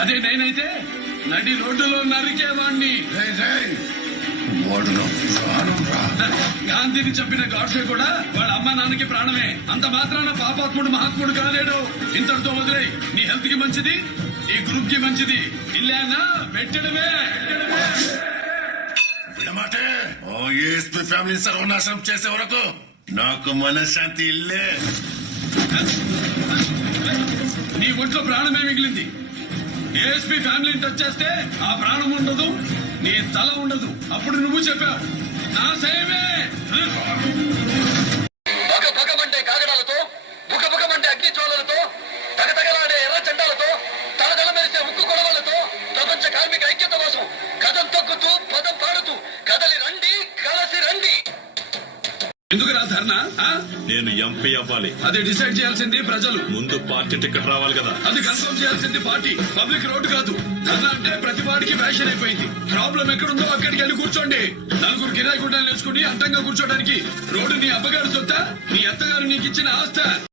అదే నేనైతే నడి రోడ్డులో నరికేవాణ్ణి. గాంధీని చంపిన గాడ్సే కూడా వాళ్ళ అమ్మ నాన్నకి ప్రాణమే. అంత మాత్రాన పాపాత్ముడు మహాత్ముడు కాలేడు. ఇంతటితో వదిలే. నీ హెల్త్ కి మంచిది, ఈ గ్రూప్ కి మంచిది. ఇల్లేనా పెట్టడమే. వినమాటే ఏఎస్పీ ఫ్యామిలీ సర్వనాశనం చేసే వరకు నాకు మనశ్శాంతి ఇల్లే. నీ ఒంట్లో ప్రాణమే మిగిలింది. ఏఎస్పీ ఫ్యామిలీని టచ్ చేస్తే ఆ ప్రాణం ఉండదు, నీ తల ఉండదు. అప్పుడు నువ్వు చెప్పావు నా సేవే. భగమంటే కాగడాలతో, బుకబుకమంటే అగ్ని జ్వాలలతో, తగతగలాడే ఎర్ర జెండాలతో, తలతల మెరిసే ఉక్కు కొడవలతో ప్రపంచ కార్మిక ఐక్యత కోసం కథం తొక్కుతూ పదం పాడుతూ కదలి రండి, కలసి రండి. ఎందుకు రా ధర్నా? నేను ఎంపీ అవ్వాలి. అది డిసైడ్ చేయాల్సింది ప్రజలు. ముందు పార్టీ టికెట్ రావాలి కదా. అది కన్ఫర్మ్ చేయాల్సింది పార్టీ, పబ్లిక్ రోడ్డు కాదు. ధర్నా అంటే ప్రతి వాడికి ఫ్యాషన్ అయిపోయింది. ప్రాబ్లం ఎక్కడుందో అక్కడికి వెళ్ళి కూర్చోండి. నలుగురు కిరాయి గుడ్డలు వేసుకుని అడ్డంగా కూర్చోడానికి రోడ్డు నీ అబ్బగారు సొత్తా, నీ అత్తగారు నీకు ఇచ్చిన ఆస్త.